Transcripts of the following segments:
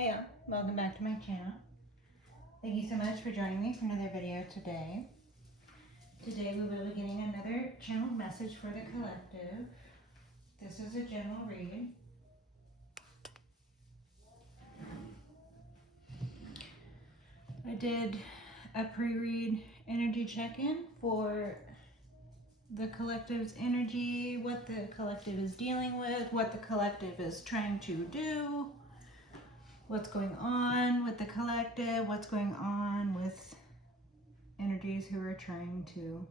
Hey, welcome back to my channel. Thank you so much for joining me for another video today. Today we will be getting another channel message for the collective. This is a general read. I did a pre-read energy check-in for the collective's energy, what the collective is dealing with, what the collective is trying to do, what's going on with the collective, what's going on with energies who are trying to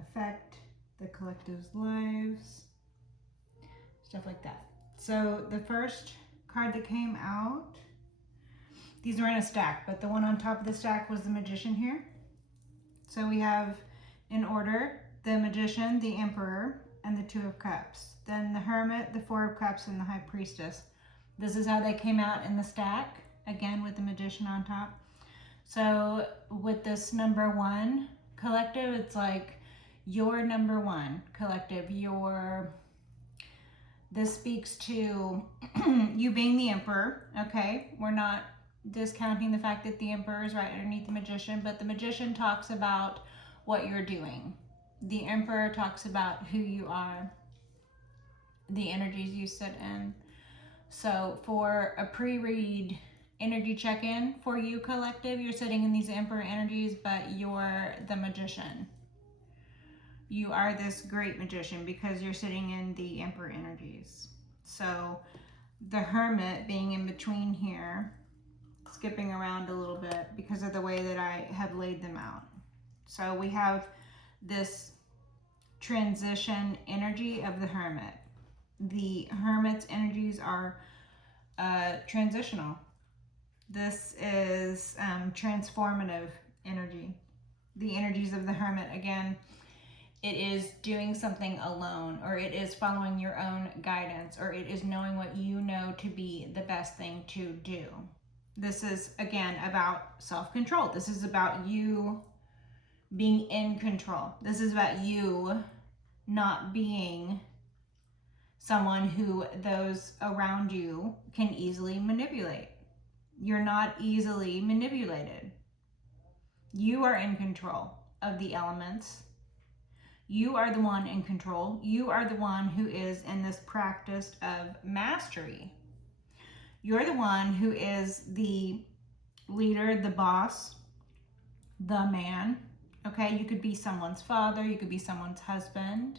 affect the collective's lives, stuff like that. So the first card that came out, these were in a stack, but the one on top of the stack was the Magician here. So we have, in order, the Magician, the Emperor, and the Two of Cups. Then the Hermit, the Four of Cups, and the High Priestess. This is how they came out in the stack, again with the Magician on top. So with this number one collective, it's like your number one collective. This speaks to you being the Emperor, okay? We're not discounting the fact that the Emperor is right underneath the Magician, but the Magician talks about what you're doing. The Emperor talks about who you are, the energies you sit in. So for a pre-read energy check-in for you collective, you're sitting in these Emperor energies, but you're the Magician. You are this great magician because you're sitting in the Emperor energies. So the Hermit being in between here, skipping around a little bit because of the way that I have laid them out. So we have this transition energy of the Hermit. The Hermit's energies are transitional. This is transformative energy. The energies of the Hermit, again, it is doing something alone, or it is following your own guidance, or it is knowing what you know to be the best thing to do. This is, again, about self-control. This is about you being in control. This is about you not being someone who those around you can easily manipulate. You're not easily manipulated. You are in control of the elements. You are the one in control. You are the one who is in this practice of mastery. You're the one who is the leader, the boss, the man. Okay, you could be someone's father, you could be someone's husband,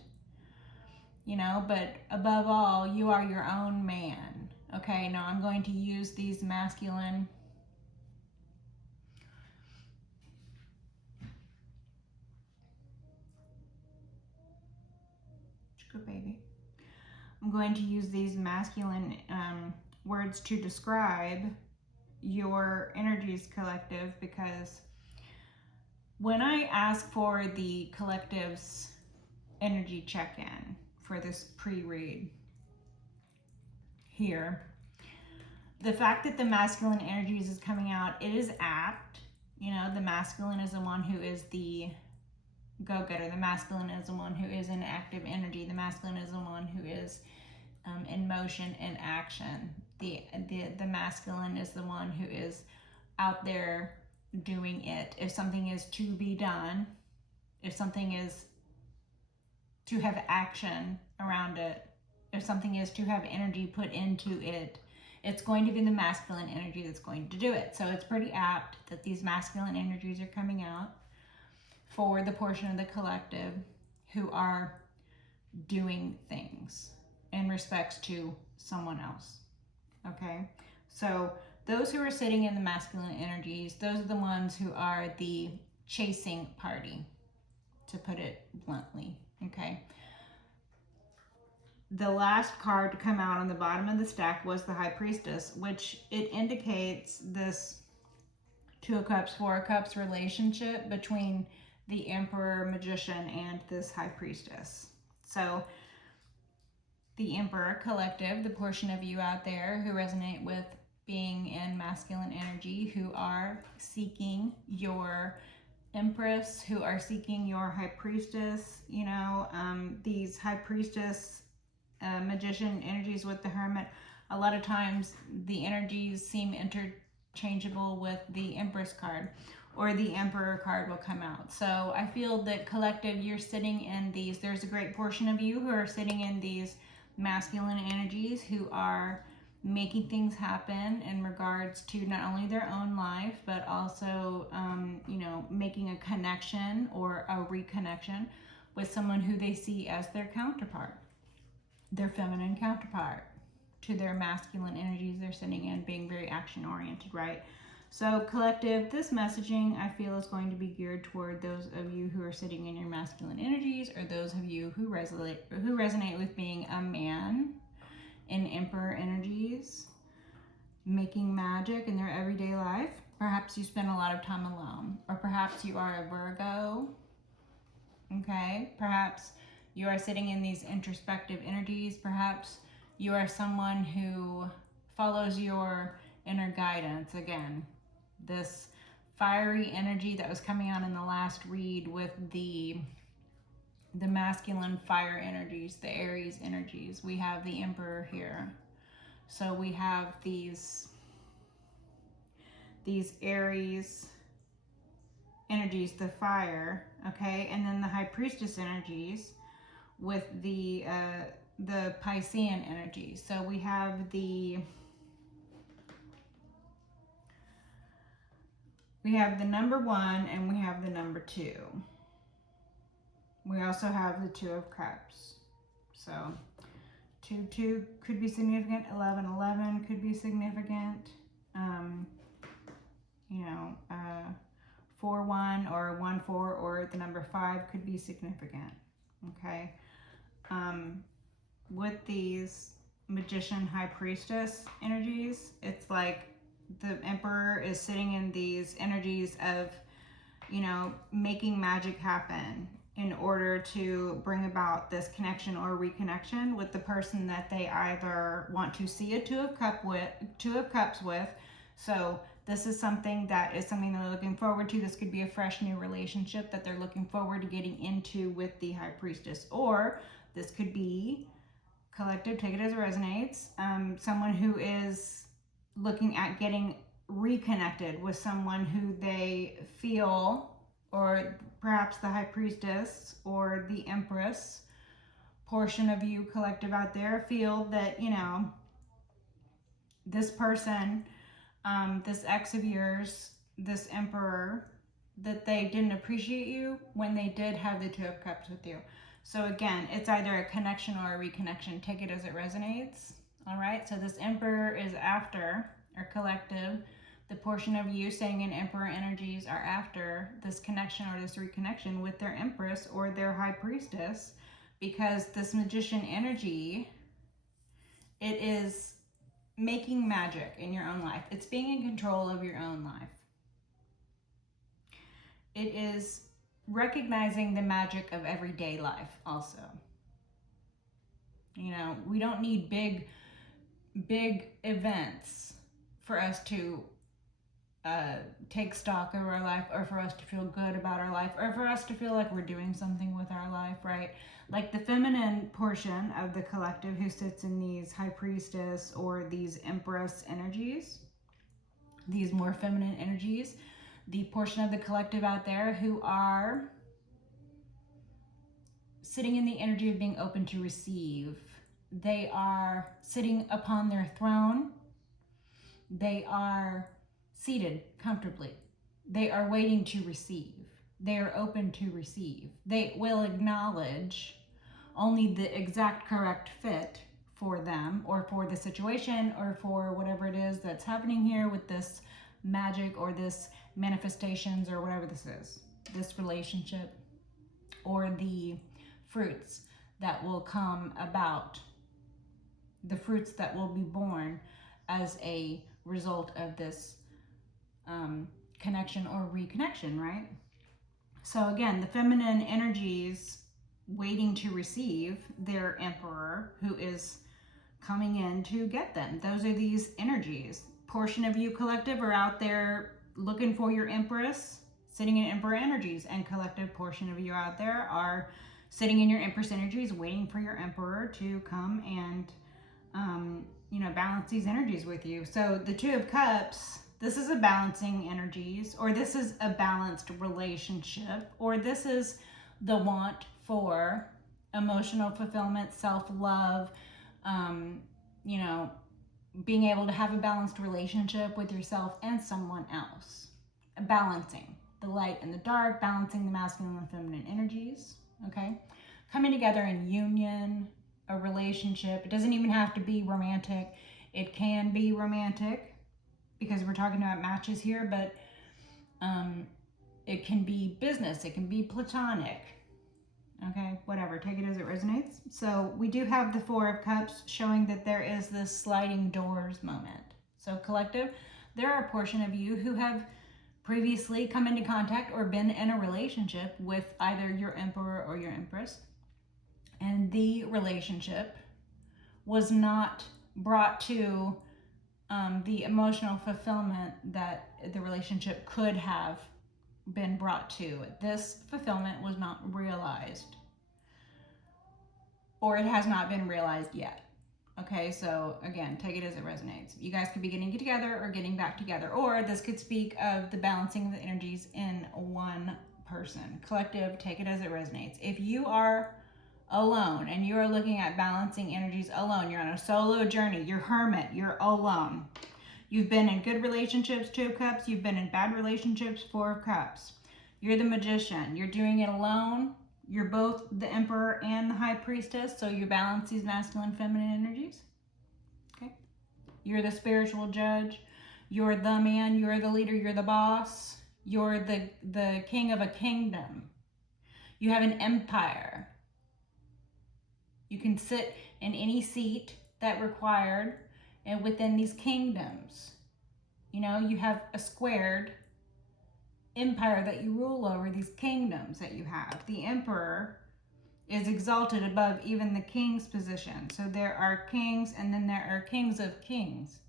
you know, but above all, you are your own man. Okay, now I'm going to use these masculine good baby. I'm going to use these masculine words to describe your energies collective, because when I ask for the collective's energy check-in for this pre-read here, the fact that the masculine energies is coming out, it is apt. You know, the masculine is the one who is the go-getter. The masculine is the one who is in active energy. The masculine is the one who is in motion and action. The masculine is the one who is out there doing it. If something is to be done, if something is to have action around it, if something is to have energy put into it, it's going to be the masculine energy that's going to do it. So it's pretty apt that these masculine energies are coming out for the portion of the collective who are doing things in respects to someone else. Okay, so those who are sitting in the masculine energies, those are the ones who are the chasing party, to put it bluntly. Okay, the last card to come out on the bottom of the stack was the High Priestess, which it indicates this Two of Cups, Four of Cups relationship between the Emperor, Magician, and this High Priestess. So the Emperor collective, the portion of you out there who resonate with being in masculine energy, who are seeking your Empress, who are seeking your High Priestess, you know, these High Priestess, Magician energies with the Hermit, a a lot of times the energies seem interchangeable with the Empress card, or the Emperor card will come out. So I feel that collective, you're sitting in these, there's a great portion of you who are sitting in these masculine energies, who are making things happen in regards to not only their own life, but also, you know, making a connection or a reconnection with someone who they see as their counterpart, their feminine counterpart to their masculine energies they're sitting in, being very action oriented, right? So collective, this messaging I feel is going to be geared toward those of you who are sitting in your masculine energies, or those of you who resonate with being a man in Emperor energies, making magic in their everyday life. Perhaps you spend a lot of time alone, or perhaps you are a Virgo. Okay, perhaps you are sitting in these introspective energies. Perhaps you are someone who follows your inner guidance. Again, this fiery energy that was coming out in the last read with the masculine fire energies, the Aries energies. We have the Emperor here. So we have these Aries energies, the fire, okay, and then the High Priestess energies with the Piscean energy. So we have the number 1 and we have the number 2. We also have the 2 of Cups. So 2 could be significant. 11 could be significant. You know, 4-1 or 1-4 or the number 5 could be significant. Okay. With these Magician, High Priestess energies, it's like the Emperor is sitting in these energies of, you know, making magic happen in order to bring about this connection or reconnection with the person that they either want to see a Two of Cups with. So this is something that they're looking forward to. This could be a fresh new relationship that they're looking forward to getting into with the High Priestess. Or this could be collective, take it as it resonates, someone who is looking at getting reconnected with someone who they feel, or perhaps the High Priestess or the Empress portion of you collective out there feel that, you know, this person, this ex of yours, this Emperor, that they didn't appreciate you when they did have the Two of Cups with you. So again, it's either a connection or a reconnection. Take it as it resonates. All right, so this Emperor is after, or collective, the portion of you staying in Emperor energies are after this connection or this reconnection with their Empress or their High Priestess, because this Magician energy, it is making magic in your own life. It's being in control of your own life. It is recognizing the magic of everyday life also. You know, we don't need big events for us to take stock of our life, or for us to feel good about our life, or for us to feel like we're doing something with our life, right? Like the feminine portion of the collective who sits in these High Priestess or these Empress energies, these more feminine energies, the portion of the collective out there who are sitting in the energy of being open to receive. They are sitting upon their throne. They are seated comfortably. They are waiting to receive. They are open to receive. They will acknowledge only the exact correct fit for them, or for the situation, or for whatever it is that's happening here with this magic or this manifestations or whatever this is, this relationship, or the fruits that will come about, the fruits that will be born as a result of this connection or reconnection, right? So again, the feminine energies waiting to receive their Emperor who is coming in to get them. Those are these energies. Portion of you collective are out there looking for your Empress, sitting in Emperor energies, and collective portion of you out there are sitting in your Empress energies, waiting for your Emperor to come and balance these energies with you. So the Two of Cups, this is a balancing energies, or this is a balanced relationship, or this is the want for emotional fulfillment, self-love, being able to have a balanced relationship with yourself and someone else. Balancing the light and the dark, balancing the masculine and feminine energies, okay? Coming together in union, a relationship. It doesn't even have to be romantic. It can be romantic because we're talking about matches here, but it can be business. It can be platonic. Okay, whatever, take it as it resonates. So we do have the Four of Cups showing that there is this sliding doors moment. So collective, there are a portion of you who have previously come into contact or been in a relationship with either your Emperor or your Empress, and the relationship was not brought to the emotional fulfillment that the relationship could have been brought to. This fulfillment was not realized, or it has not been realized yet. Okay, so again, take it as it resonates. You guys could be getting together or getting back together, or this could speak of the balancing of the energies in one person. Collective, take it as it resonates. If you are alone and you are looking at balancing energies alone, you're on a solo journey, you're hermit, you're alone. You've been in good relationships, Two of Cups. You've been in bad relationships, Four of Cups. You're the Magician. You're doing it alone. You're both the Emperor and the High Priestess, so you balance these masculine, feminine energies. Okay. You're the spiritual judge. You're the man. You're the leader. You're the boss. You're the king of a kingdom. You have an empire. You can sit in any seat that required and within these kingdoms. You have a squared empire that you rule over, these kingdoms that you have. The Emperor is exalted above even the king's position. So there are kings, and then there are kings of kings,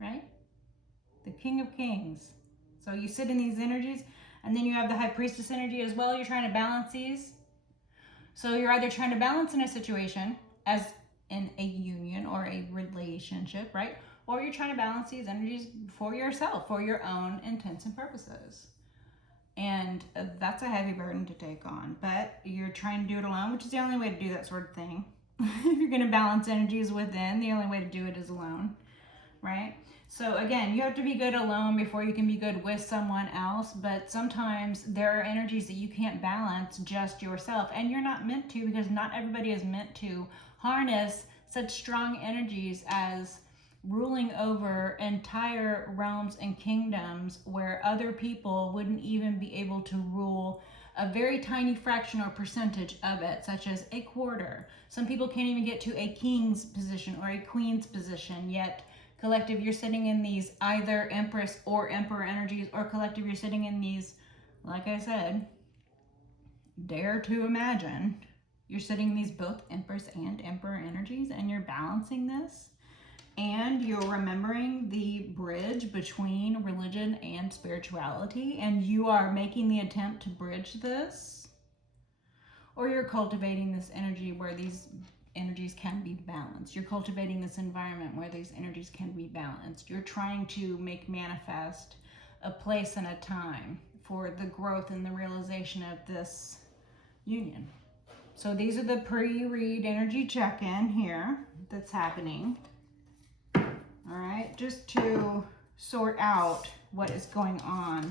right? The King of Kings. So you sit in these energies, and then you have the High Priestess energy as well. You're trying to balance these. So you're either trying to balance in a situation as in a union or a relationship, right? Or you're trying to balance these energies for yourself, for your own intents and purposes. And that's a heavy burden to take on, but you're trying to do it alone, which is the only way to do that sort of thing. If you're going to balance energies within, the only way to do it is alone, right? So again, you have to be good alone before you can be good with someone else, but sometimes there are energies that you can't balance just yourself, and you're not meant to, because not everybody is meant to harness such strong energies as ruling over entire realms and kingdoms where other people wouldn't even be able to rule a very tiny fraction or percentage of it, such as a quarter. Some people can't even get to a king's position or a queen's position, yet collective, you're sitting in these either Empress or Emperor energies, or collective, you're sitting in these, like I said, dare to imagine, you're sitting in these both Empress and Emperor energies, and you're balancing this. And you're remembering the bridge between religion and spirituality, and you are making the attempt to bridge this. Or you're cultivating this energy where these energies can be balanced. You're cultivating this environment where these energies can be balanced. You're trying to make manifest a place and a time for the growth and the realization of this union. So these are the pre-read energy check-in here that's happening. All right, just to sort out what is going on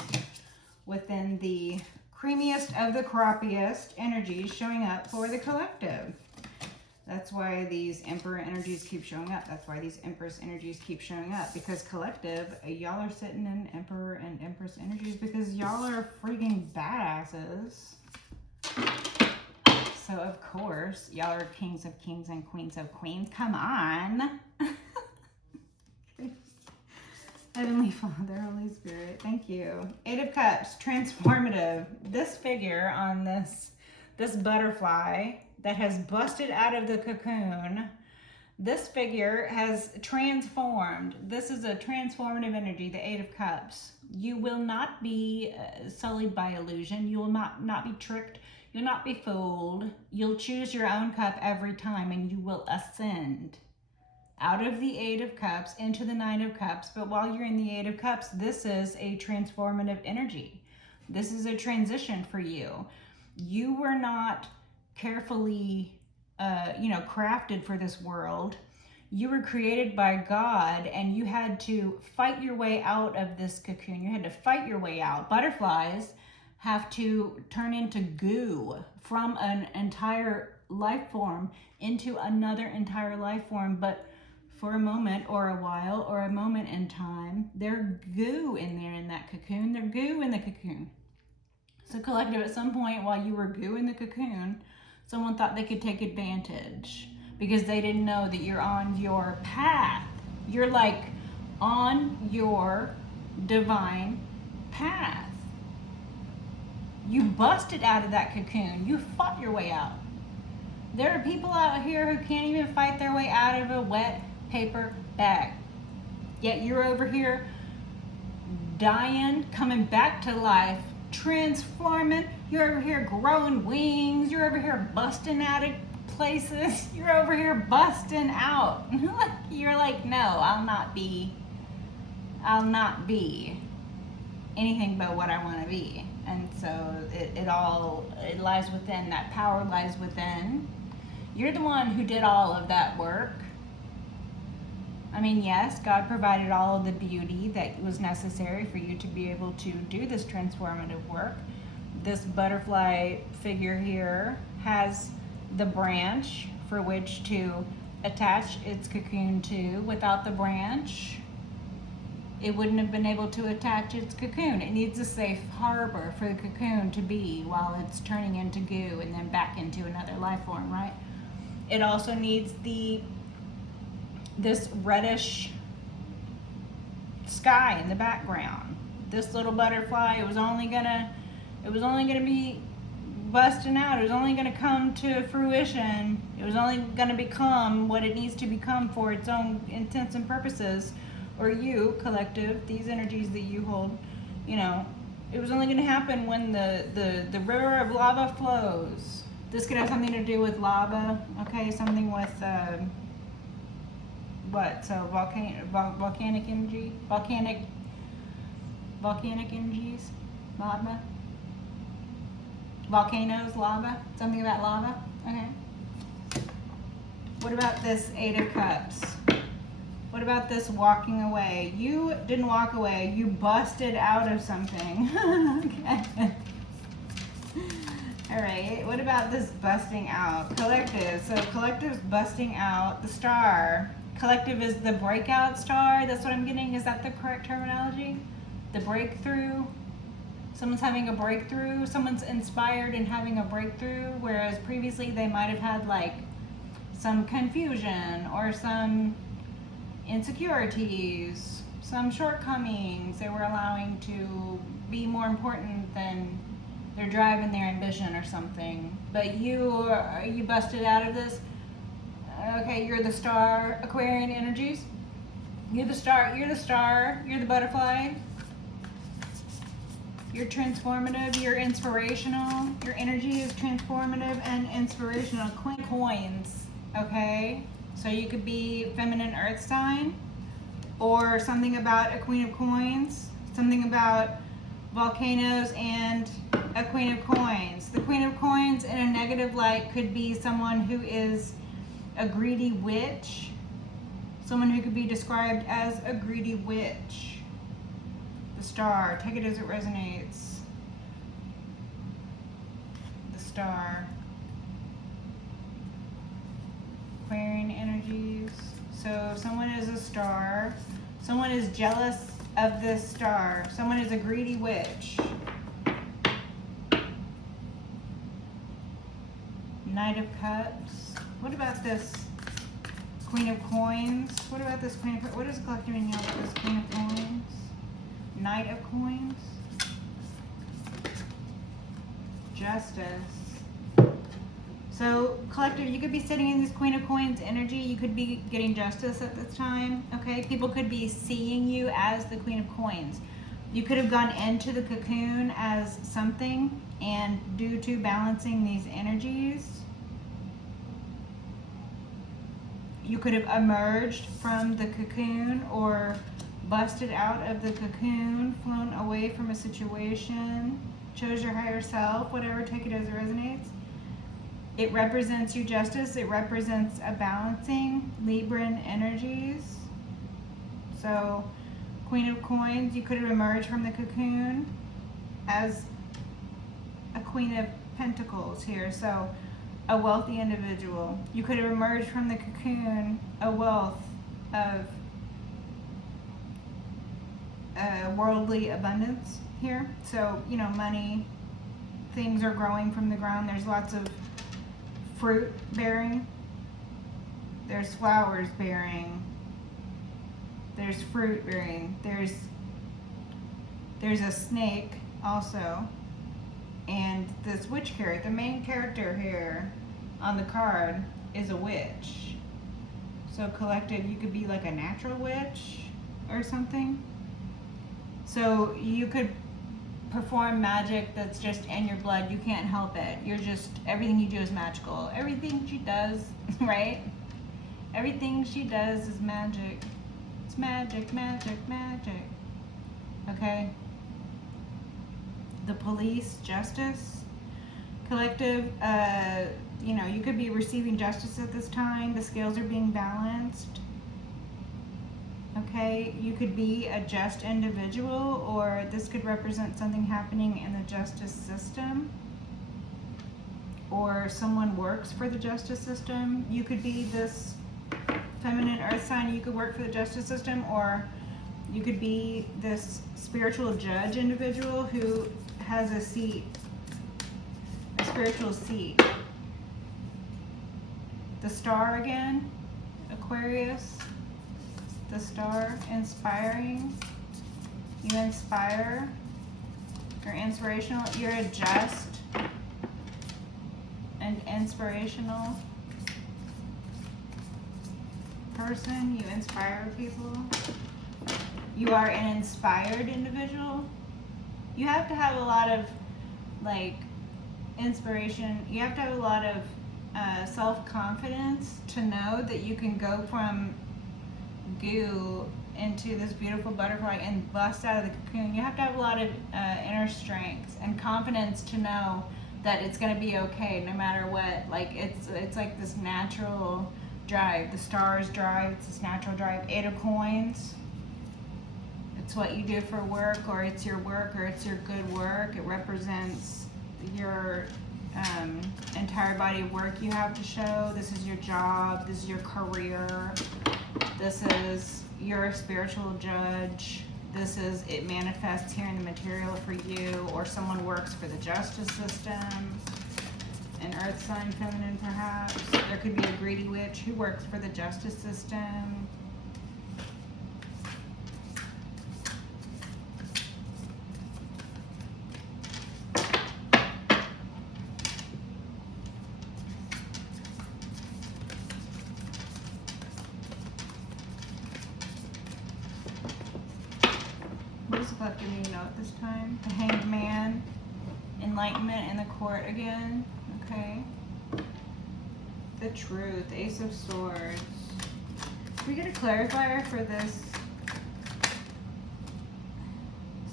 within the creamiest of the crappiest energies showing up for the collective. That's why these Emperor energies keep showing up. That's why these Empress energies keep showing up. Because collective, y'all are sitting in Emperor and Empress energies because y'all are freaking badasses. So of course, y'all are kings of kings and queens of queens. Come on. Heavenly Father, Holy Spirit, thank you. Eight of Cups, transformative. This figure on this butterfly that has busted out of the cocoon, this figure has transformed. This is a transformative energy, the Eight of Cups. You will not be sullied by illusion. You will not be tricked. You'll not be fooled. You'll choose your own cup every time, and you will ascend. out of the Eight of Cups into the Nine of Cups. But while you're in the Eight of Cups, this is a transformative energy. This is a transition for you. You were not carefully, crafted for this world. You were created by God, and you had to fight your way out of this cocoon. You had to fight your way out. Butterflies have to turn into goo from an entire life form into another entire life form, but for a moment or a while or a moment in time, they're goo in there in that cocoon. They're goo in the cocoon. So collective, at some point while you were goo in the cocoon, someone thought they could take advantage because they didn't know that you're on your path. You're like on your divine path. You busted out of that cocoon. You fought your way out. There are people out here who can't even fight their way out of a wet paper bag. Yet you're over here dying, coming back to life, transforming. You're over here growing wings. You're over here busting out of places. You're over here busting out. You're like, no, I'll not be anything but what I want to be. And so it lies within. That power lies within. You're the one who did all of that work. I mean, yes, God provided all of the beauty that was necessary for you to be able to do this transformative work. This butterfly figure here has the branch for which to attach its cocoon to. Without the branch, it wouldn't have been able to attach its cocoon. It needs a safe harbor for the cocoon to be while it's turning into goo and then back into another life form, right? It also needs this reddish sky in the background. This little butterfly, it was only gonna be busting out. It was only gonna come to fruition. It was only gonna become what it needs to become for its own intents and purposes. Or you, collective, these energies that you hold, it was only gonna happen when the river of lava flows. This could have something to do with lava, okay? Something with So volcanic energy, volcanic energies, lava, volcanoes, lava, something about lava. Okay. What about this Eight of Cups? What about this walking away? You didn't walk away. You busted out of something. Okay. All right, what about this busting out? Collective, so collective's busting out. The star, collective is the breakout star. That's what I'm getting. Is that the correct terminology? The breakthrough. Someone's having a breakthrough. Someone's inspired and having a breakthrough, whereas previously they might have had like some confusion or some insecurities, some shortcomings they were allowing to be more important than their drive and their ambition or something. But you busted out of this. Okay, you're the star, Aquarian energies. You're the star, you're the butterfly. You're transformative, you're inspirational. Your energy is transformative and inspirational. Queen of Coins, okay? So you could be feminine earth sign, or something about a Queen of Coins, something about volcanoes and a Queen of Coins. The Queen of Coins in a negative light could be someone who is a greedy witch, someone who could be described as a greedy witch. The star, take it as it resonates. The star. Aquarian energies. So someone is a star. Someone is jealous of this star. Someone is a greedy witch. Knight of Cups. What about this Queen of Coins? What about this Queen of Coins? What is collective in y'all about this Queen of Coins? Knight of Coins. Justice. So, collective, you could be sitting in this Queen of Coins energy. You could be getting justice at this time, okay? People could be seeing you as the Queen of Coins. You could have gone into the cocoon as something, and due to balancing these energies, you could have emerged from the cocoon or busted out of the cocoon, flown away from a situation, chose your higher self, whatever, take it as it resonates. It represents your justice. It represents a balancing, Libran energies. So, Queen of Coins, you could have emerged from the cocoon as a Queen of Pentacles here. So, a wealthy individual. You could have emerged from the cocoon, a wealth of worldly abundance here. So, you know, money, things are growing from the ground. There's lots of fruit bearing. There's flowers bearing. There's fruit bearing. There's a snake also. And this witch character, the main character here on the card is a witch. So collective, you could be like a natural witch or something. So you could perform magic that's just in your blood. You can't help it. You're just, everything you do is magical. Everything she does, right? Everything she does is magic. It's magic, magic, magic. Okay? The police, justice, collective, you know, you could be receiving justice at this time. The scales are being balanced. Okay, you could be a just individual, or this could represent something happening in the justice system, or someone works for the justice system. You could be this feminine earth sign, you could work for the justice system, or you could be this spiritual judge individual who has a seat, a spiritual seat. The star again, Aquarius. The star, inspiring. You inspire. You're inspirational. You're a just and inspirational person. You inspire people. You are an inspired individual. You have to have a lot of like inspiration. You have to have a lot of self-confidence to know that you can go from goo into this beautiful butterfly and bust out of the cocoon. You have to have a lot of inner strength and confidence to know that it's going to be okay no matter what. Like it's like this natural drive. The stars drive. It's this natural drive. 8 of Coins. It's what you do for work, or it's your work, or it's your good work. It represents your entire body of work you have to show. This is your job. This is your career. This is your spiritual judge. This is, it manifests here in the material for you, or someone works for the justice system. An earth sign, feminine perhaps. There could be a greedy witch who works for the justice system. What does the collective need to know at this time? The Hanged Man, Enlightenment, and the Court again. Okay. The Truth, Ace of Swords. Can we get a clarifier for this?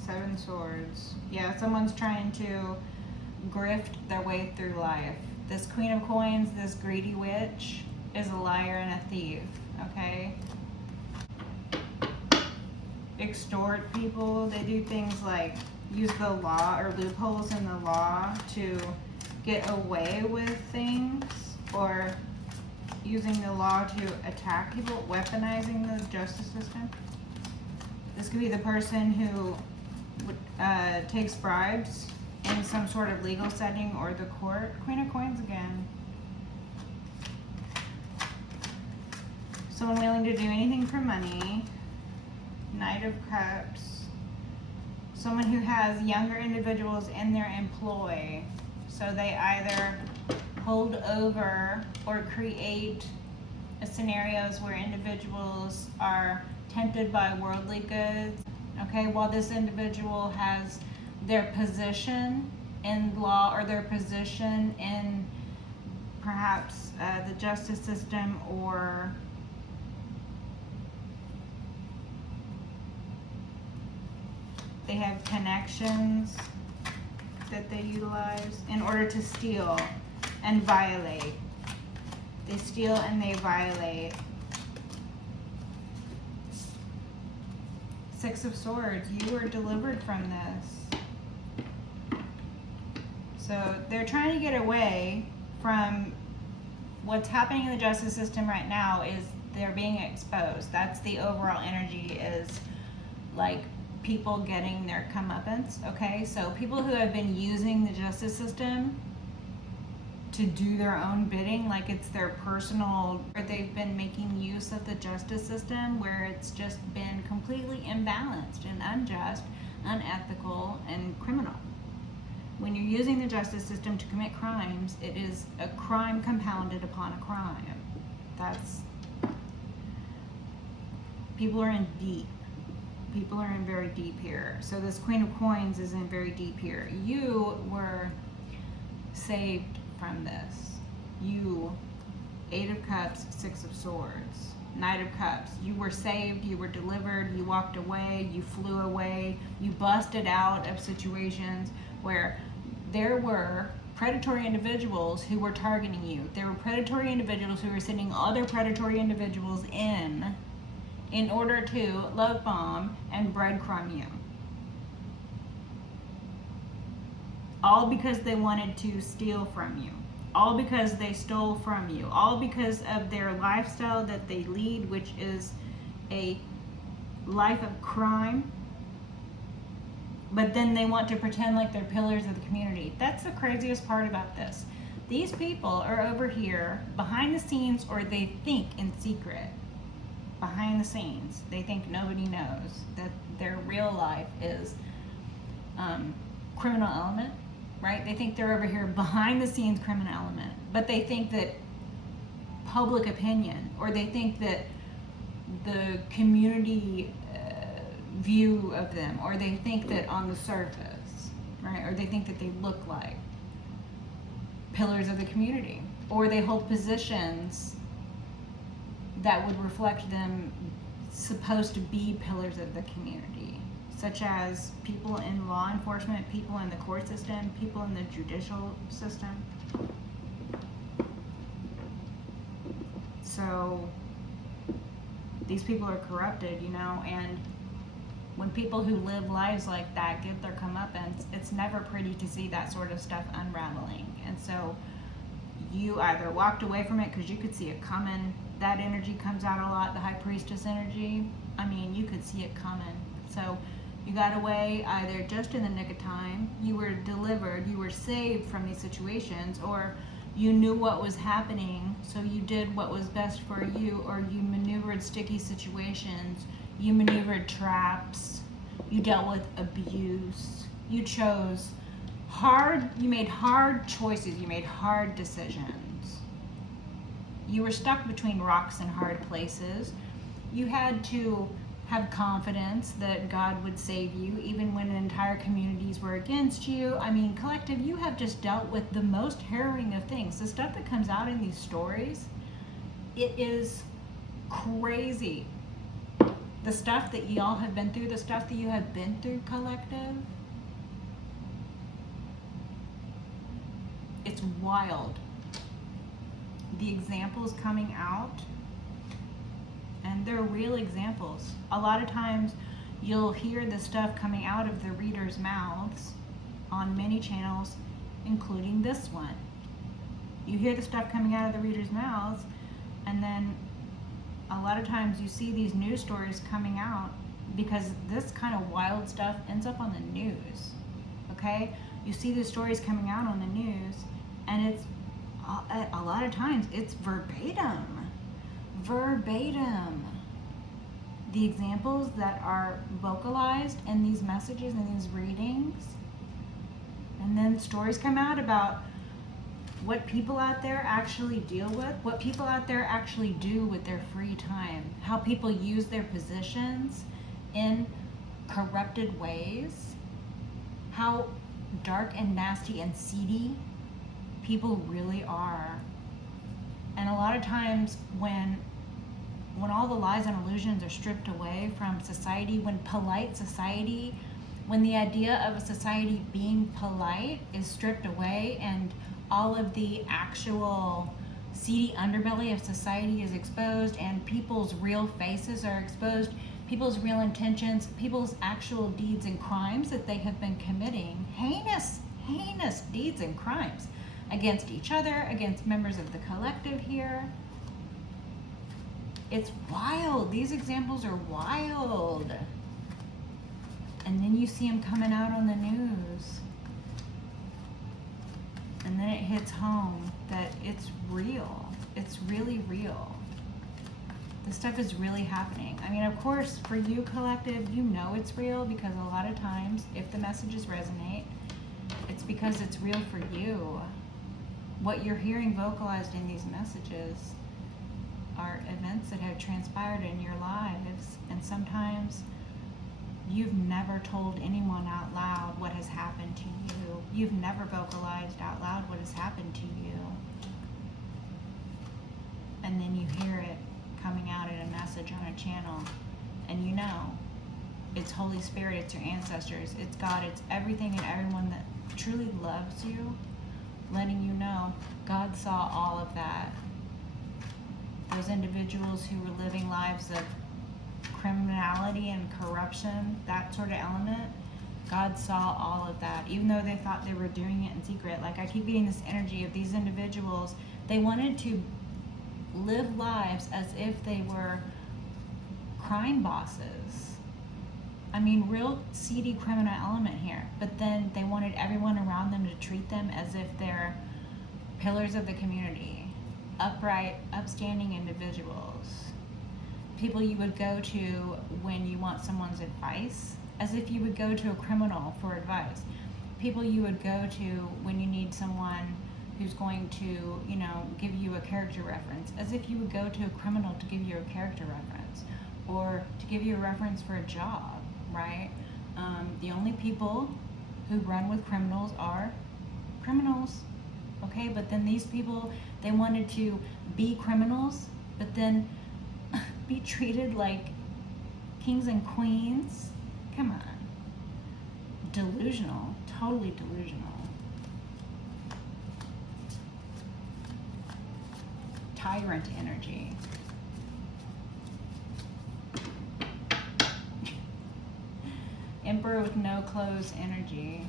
7 Swords. Yeah, someone's trying to grift their way through life. This Queen of Coins, this greedy witch, is a liar and a thief. Okay. Extort people. They do things like use the law or loopholes in the law to get away with things, or using the law to attack people, weaponizing the justice system. This could be the person who takes bribes in some sort of legal setting or the court. Queen of Coins again. Someone willing to do anything for money. Knight of Cups. Someone who has younger individuals in their employ. So they either hold over or create scenarios where individuals are tempted by worldly goods. Okay, while this individual has their position in law, or their position in perhaps the justice system, or They have connections that they utilize in order to steal and violate. They steal and they violate. Six of Swords, you were delivered from this. So they're trying to get away from what's happening in the justice system right now. Is they're being exposed. That's the overall energy, is like people getting their comeuppance, okay? So people who have been using the justice system to do their own bidding, like it's their personal, or they've been making use of the justice system where it's just been completely imbalanced and unjust, unethical, and criminal. When you're using the justice system to commit crimes, it is a crime compounded upon a crime. That's, people are in deep. People are in very deep here. So this Queen of Coins is in very deep here. You were saved from this. You, Eight of Cups, Six of Swords, Knight of Cups. You were saved, you were delivered, you walked away, you flew away, you busted out of situations where there were predatory individuals who were targeting you. There were predatory individuals who were sending other predatory individuals in order to love bomb and breadcrumb you. All because they wanted to steal from you. All because they stole from you. All because of their lifestyle that they lead, which is a life of crime. But then they want to pretend like they're pillars of the community. That's the craziest part about this. These people are over here behind the scenes, or they think in secret. Behind the scenes. They think nobody knows that their real life is criminal element. Right? They think they're over here behind the scenes criminal element, but they think that public opinion, or they think that the community view of them, or they think that on the surface, right? Or they think that they look like pillars of the community, or they hold positions that would reflect them supposed to be pillars of the community, such as people in law enforcement, people in the court system, people in the judicial system. So these people are corrupted, you know, and when people who live lives like that get their comeuppance, it's never pretty to see that sort of stuff unraveling. And so you either walked away from it because you could see it coming. That energy comes out a lot, the High Priestess energy. I mean, you could see it coming. So you got away either just in the nick of time, you were delivered, you were saved from these situations, or you knew what was happening, so you did what was best for you, or you maneuvered sticky situations, you maneuvered traps, you dealt with abuse, you chose you made hard choices, you made hard decisions. You were stuck between rocks and hard places. You had to have confidence that God would save you even when entire communities were against you. I mean, collective, you have just dealt with the most harrowing of things. The stuff that comes out in these stories, it is crazy. The stuff that y'all have been through, the stuff that you have been through, collective, it's wild. The examples coming out, and they're real examples. A lot of times you'll hear the stuff coming out of the readers' mouths on many channels, including this one. You hear the stuff coming out of the readers' mouths, and then a lot of times you see these news stories coming out because this kind of wild stuff ends up on the news, okay? You see the stories coming out on the news, and it's a lot of times it's verbatim. The examples that are vocalized in these messages and these readings, and then stories come out about what people out there actually deal with, what people out there actually do with their free time, how people use their positions in corrupted ways, how dark and nasty and seedy people really are. And a lot of times when all the lies and illusions are stripped away from society, when polite society When the idea of a society being polite is stripped away and all of the actual seedy underbelly of society is exposed and people's real faces are exposed, people's real intentions, people's actual deeds and crimes that they have been committing, heinous deeds and crimes against each other, against members of the collective here. It's wild. These examples are wild. And then you see them coming out on the news. And then it hits home that it's real. It's really real. This stuff is really happening. I mean, of course, for you, collective, you know it's real because a lot of times, if the messages resonate, it's because it's real for you. What you're hearing vocalized in these messages are events that have transpired in your lives, and sometimes you've never told anyone out loud what has happened to you. You've never vocalized out loud what has happened to you. And then you hear it coming out in a message on a channel, and you know it's Holy Spirit, it's your ancestors, it's God, it's everything and everyone that truly loves you, letting you know God saw all of that. Those individuals who were living lives of criminality and corruption, that sort of element, God saw all of that, even though they thought they were doing it in secret. Like, I keep getting this energy of these individuals, they wanted to live lives as if they were crime bosses. I mean, real seedy criminal element here. But then they wanted everyone around them to treat them as if they're pillars of the community, upright, upstanding individuals. People you would go to when you want someone's advice, as if you would go to a criminal for advice. People you would go to when you need someone who's going to, give you a character reference, as if you would go to a criminal to give you a character reference, or to give you a reference for a job, right? The only people who run with criminals are criminals, okay? But then these people, they wanted to be criminals, but then be treated like kings and queens. Come on. Delusional, totally delusional. Tyrant energy. Emperor with no clothes energy.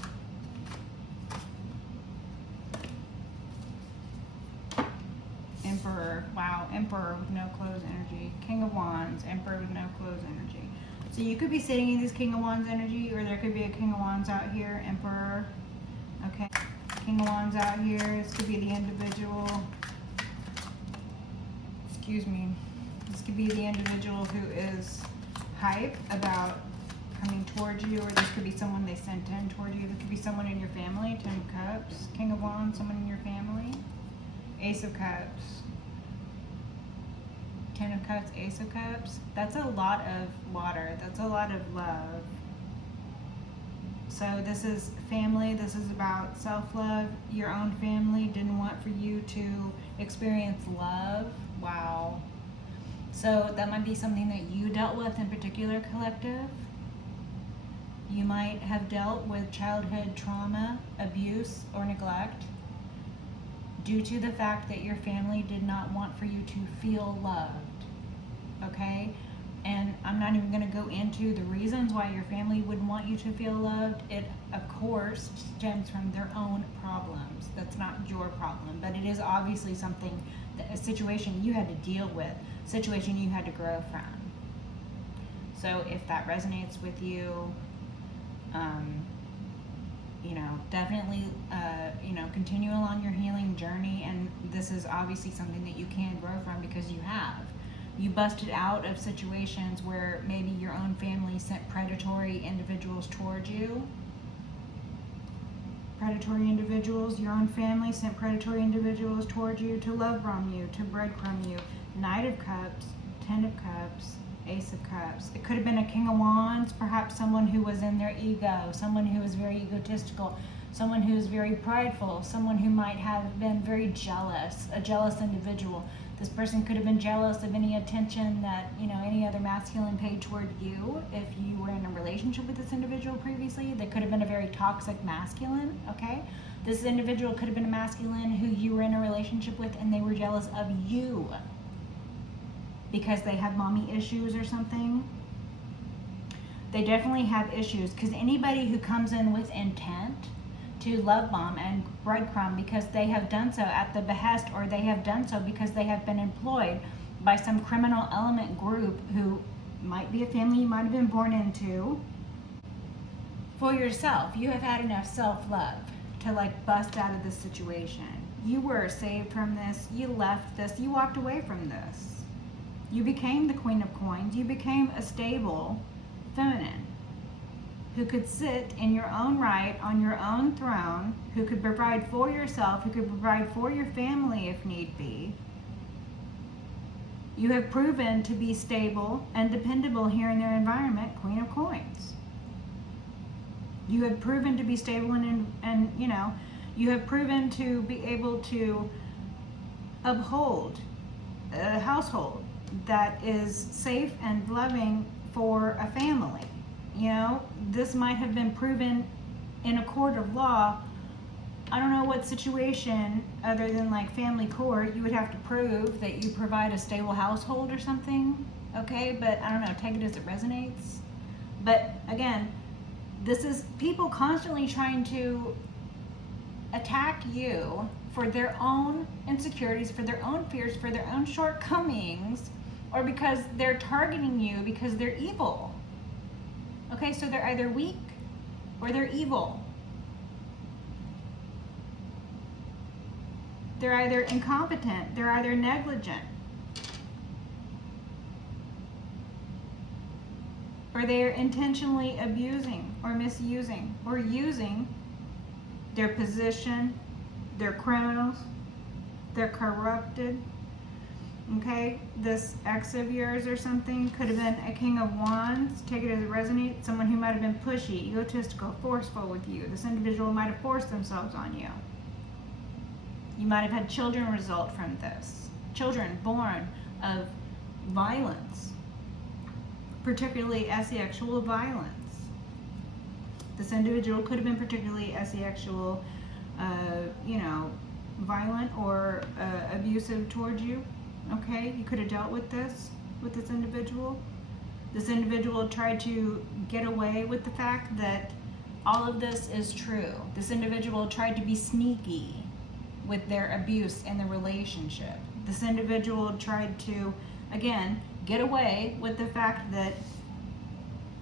Emperor, wow, Emperor with no clothes energy. King of Wands, Emperor with no clothes energy. So you could be sitting in this King of Wands energy, or there could be a King of Wands out here, Emperor. Okay, King of Wands out here. This could be the individual. Excuse me. This could be the individual who is hype about coming towards you, or this could be someone they sent in toward you. This could be someone in your family. 10 of Cups, King of Wands, someone in your family. Ace of Cups. 10 of Cups, Ace of Cups. That's a lot of water. That's a lot of love. So this is family. This is about self-love. Your own family didn't want for you to experience love. Wow. So that might be something that you dealt with in particular, collective. You might have dealt with childhood trauma, abuse, or neglect due to the fact that your family did not want for you to feel loved, okay? And I'm not even going to go into the reasons why your family wouldn't want you to feel loved. It, of course, stems from their own problems. That's not your problem, but it is obviously something, a situation you had to deal with, situation you had to grow from. So if that resonates with you, definitely, continue along your healing journey. And this is obviously something that you can grow from because you have. You busted out of situations where maybe your own family sent predatory individuals towards you. Predatory individuals, your own family sent predatory individuals towards you to love bomb you, to breadcrumb you. Knight of Cups, 10 of Cups, Ace of Cups. It could have been a King of Wands, perhaps someone who was in their ego, someone who was very egotistical, someone who is very prideful, someone who might have been very jealous, a jealous individual. This person could have been jealous of any attention that, any other masculine paid toward you if you were in a relationship relationship with this individual previously. They could have been a very toxic masculine, okay? This individual could have been a masculine who you were in a relationship with and they were jealous of you because they have mommy issues or something. They definitely have issues, because anybody who comes in with intent to love bomb and breadcrumb because they have done so at the behest, or they have done so because they have been employed by some criminal element group who might be a family you might have been born into. For yourself, you have had enough self-love to like bust out of this situation. You were saved from this, you left this, you walked away from this. You became the Queen of Coins. You became a stable feminine who could sit in your own right on your own throne, who could provide for yourself, who could provide for your family if need be. You have proven to be stable and dependable here in their environment, Queen of Coins. You have proven to be stable and you know, you have proven to be able to uphold a household that is safe and loving for a family. You know, this might have been proven in a court of law. I don't know what situation other than like family court you would have to prove that you provide a stable household or something, okay? But I don't know, take it as it resonates. But again, this is people constantly trying to attack you for their own insecurities, for their own fears, for their own shortcomings, or because they're targeting you because they're evil. Okay, so they're either weak or they're evil. They're either incompetent, they're either negligent, or they are intentionally abusing or misusing or using their position. They're criminals, they're corrupted. Okay, this ex of yours or something could have been a King of Wands. Take it as it resonates. Someone who might have been pushy, egotistical, forceful with you. This individual might have forced themselves on you. You might have had children result from this. Children born of violence, particularly asexual violence. This individual could have been particularly asexual, violent or abusive towards you. Okay, you could have dealt with this individual. This individual tried to get away with the fact that all of this is true. This individual tried to be sneaky with their abuse in the relationship. This individual tried to, again, get away with the fact that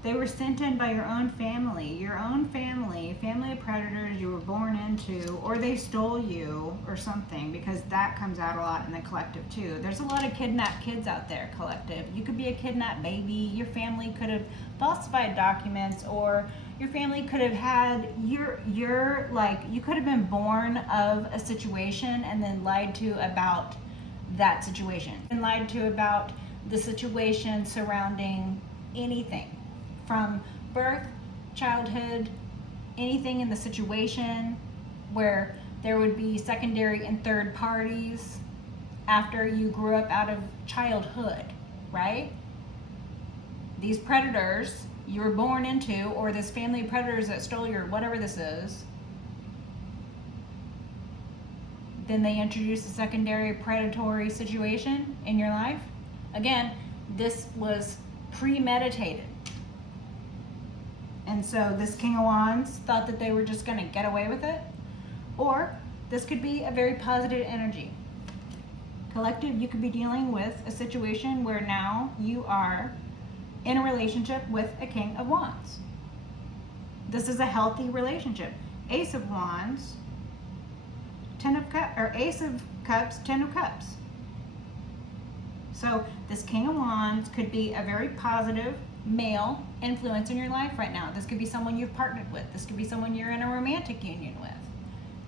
they were sent in by your own family of predators you were born into, or they stole you or something, because that comes out a lot in the collective too. There's a lot of kidnapped kids out there, collective. You could be a kidnapped baby. Your family could have falsified documents, or your family could have had you could have been born of a situation and then lied to about that situation, and lied to about the situation surrounding anything from birth, childhood, anything in the situation where there would be secondary and third parties after you grew up out of childhood, right? These predators you were born into, or this family of predators that stole your whatever this is, then they introduce a secondary predatory situation in your life. Again, this was premeditated. And so this King of Wands thought that they were just going to get away with it. Or this could be a very positive energy. Collective, you could be dealing with a situation where now you are in a relationship with a King of Wands. This is a healthy relationship. Ace of Wands, Ace of Cups, Ten of Cups. So this King of Wands could be a very positive male influence in your life right now. This could be someone you've partnered with. This could be someone you're in a romantic union with.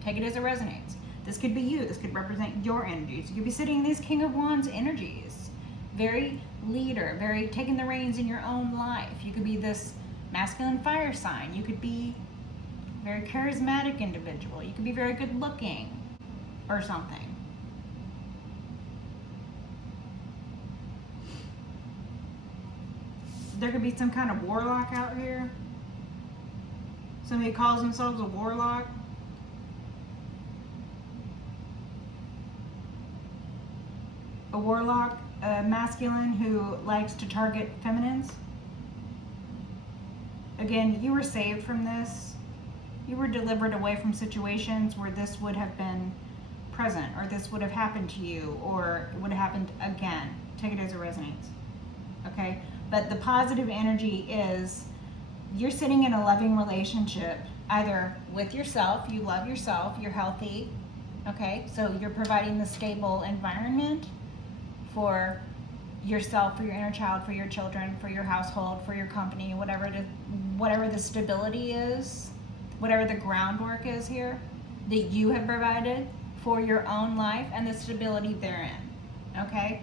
Take it as it resonates. This could be you. This could represent your energies. You could be sitting in these King of Wands energies. Very leader, very taking the reins in your own life. You could be this masculine fire sign. You could be a very charismatic individual. You could be very good looking or something. there could be some kind of warlock out here. Somebody calls themselves a warlock. A warlock, a masculine who likes to target feminines. Again, you were saved from this. You were delivered away from situations where this would have been present, or this would have happened to you, or it would have happened again. Take it as it resonates. Okay? But the positive energy is you're sitting in a loving relationship, either with yourself, you love yourself, you're healthy. Okay? So you're providing the stable environment for yourself, for your inner child, for your children, for your household, for your company, whatever the stability is, whatever the groundwork is here that you have provided for your own life and the stability therein. Okay?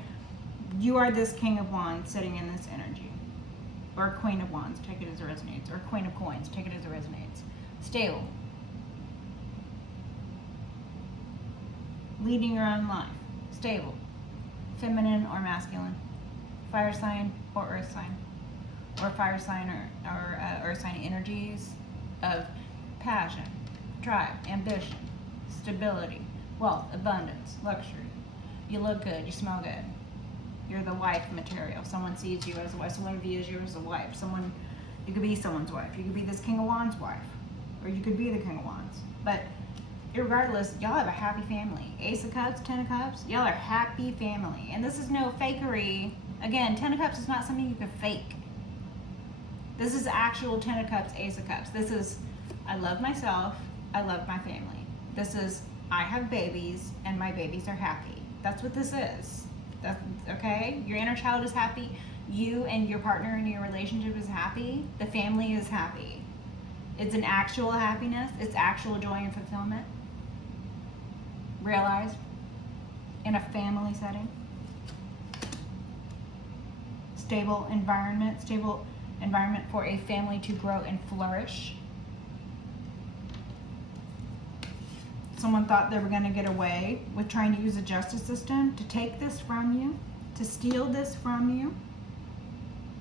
You are this King of Wands sitting in this energy. Or Queen of Wands, take it as it resonates. Or Queen of Coins, take it as it resonates. Stable. Leading your own life. Stable. Feminine or masculine. Fire sign or earth sign. Or fire sign or earth sign energies of passion, drive, ambition, stability, wealth, abundance, luxury. You look good, you smell good. You're the wife material. Someone sees you as a wife. Someone views you as a wife. You could be someone's wife. You could be this King of Wands wife. Or you could be the King of Wands. But regardless, y'all have a happy family. Ace of Cups, Ten of Cups, y'all are happy family. And this is no fakery. Again, Ten of Cups is not something you can fake. This is actual Ten of Cups, Ace of Cups. This is, I love myself, I love my family. This is, I have babies and my babies are happy. That's what this is. That's, okay? Your inner child is happy. You and your partner in your relationship is happy. The family is happy. It's an actual happiness. It's actual joy and fulfillment. Realized in a family setting. Stable environment for a family to grow and flourish. Someone thought they were going to get away with trying to use the justice system to take this from you, to steal this from you.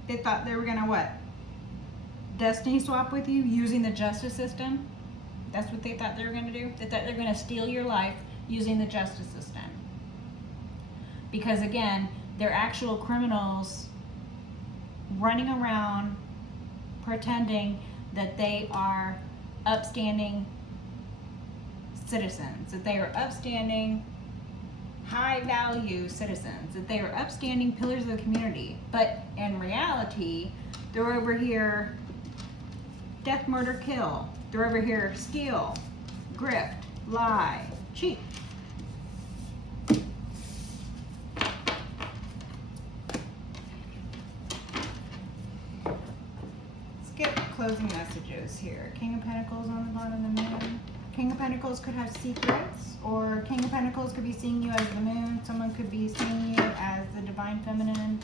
They thought they were going to what? Destiny swap with you using the justice system. That's what they thought they were going to do. They thought they were going to steal your life using the justice system. Because again, they're actual criminals running around pretending that they are upstanding citizens, that they are upstanding, high value citizens, that they are upstanding pillars of the community. But in reality, they're over here death, murder, kill. They're over here steal, grift, lie, cheat. Skip closing messages here. King of Pentacles on the bottom of the moon. King of Pentacles could have secrets, or King of Pentacles could be seeing you as the moon. Someone could be seeing you as the divine feminine,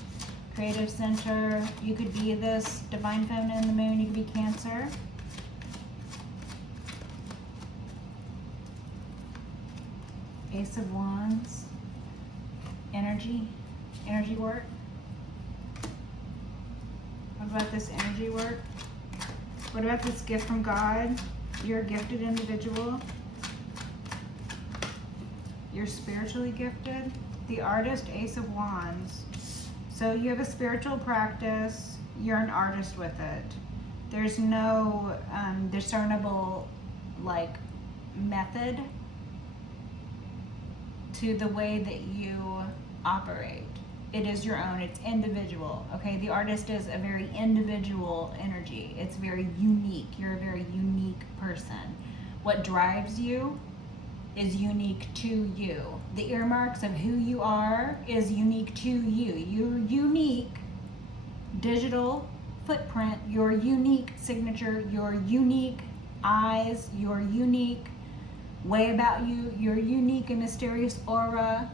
creative center. You could be this divine feminine in the moon. You could be Cancer. Ace of Wands. Energy work. What about this energy work? What about this gift from God? You're a gifted individual. You're spiritually gifted. The Artist, Ace of Wands. So you have a spiritual practice. You're an artist with it. There's no discernible method to the way that you operate. It is your own. It's individual. Okay, the artist is a very individual energy. It's very unique. You're a very unique person. What drives you is unique to you. The earmarks of who you are is unique to you. Your unique digital footprint, your unique signature, your unique eyes, your unique way about you, your unique and mysterious aura.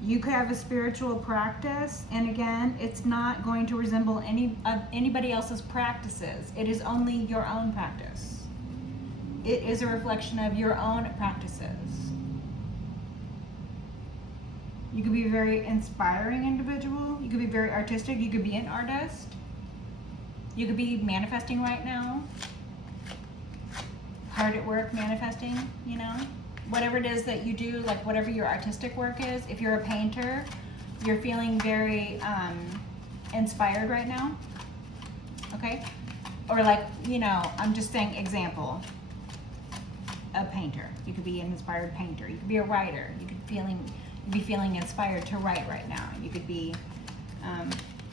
You could have a spiritual practice, and again, it's not going to resemble anybody else's practices. It is only your own practice. It is a reflection of your own practices. You could be a very inspiring individual. You could be very artistic. You could be an artist. You could be manifesting right now. Hard at work manifesting, you know? Whatever it is that you do, like whatever your artistic work is. If you're a painter, you're feeling very inspired right now. Okay? Or like, you know, I'm just saying example. A painter. You could be an inspired painter. You could be a writer. You could be feeling inspired to write right now. You could be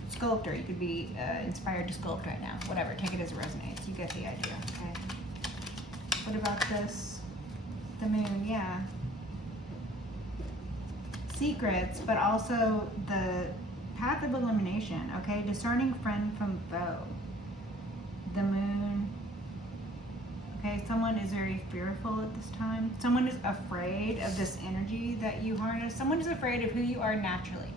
sculptor. You could be inspired to sculpt right now. Whatever. Take it as it resonates. You get the idea. Okay. What about this? The moon. Yeah. Secrets, but also the path of elimination. Okay. Discerning friend from foe. The moon. Okay, someone is very fearful at this time. Someone is afraid of this energy that you harness. Someone is afraid of who you are naturally.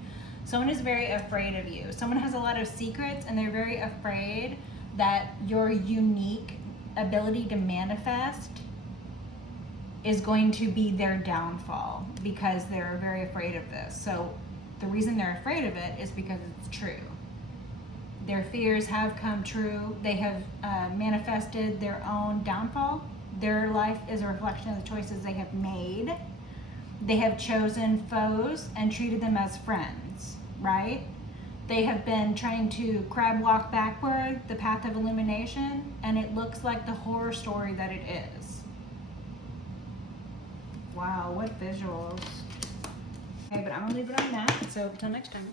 Someone is very afraid of you. Someone has a lot of secrets and they're very afraid that your unique ability to manifest is going to be their downfall because they're very afraid of this. So the reason they're afraid of it is because it's true. Their fears have come true. They have manifested their own downfall. Their life is a reflection of the choices they have made. They have chosen foes and treated them as friends, right? They have been trying to crab walk backward, the path of elimination, and it looks like the horror story that it is. Wow, what visuals. Okay, but I'm gonna leave it on that. So until next time.